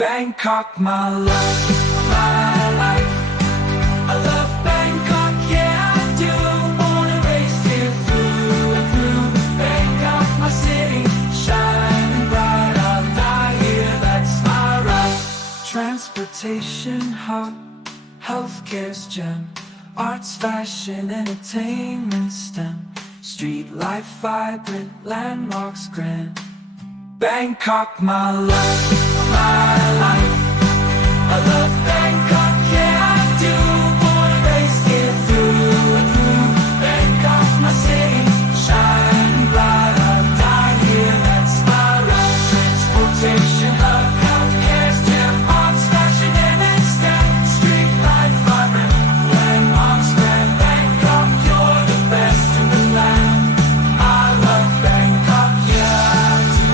Bangkok, my love, my life. I love Bangkok, yeah I do. Wanna race here through and through. Bangkok, my city, shining bright. I'll die here, that's my right. Transportation hub, healthcare's gem, arts, fashion, entertainment STEM. Street life vibrant, landmarks grand. Bangkok, my love, my life. I love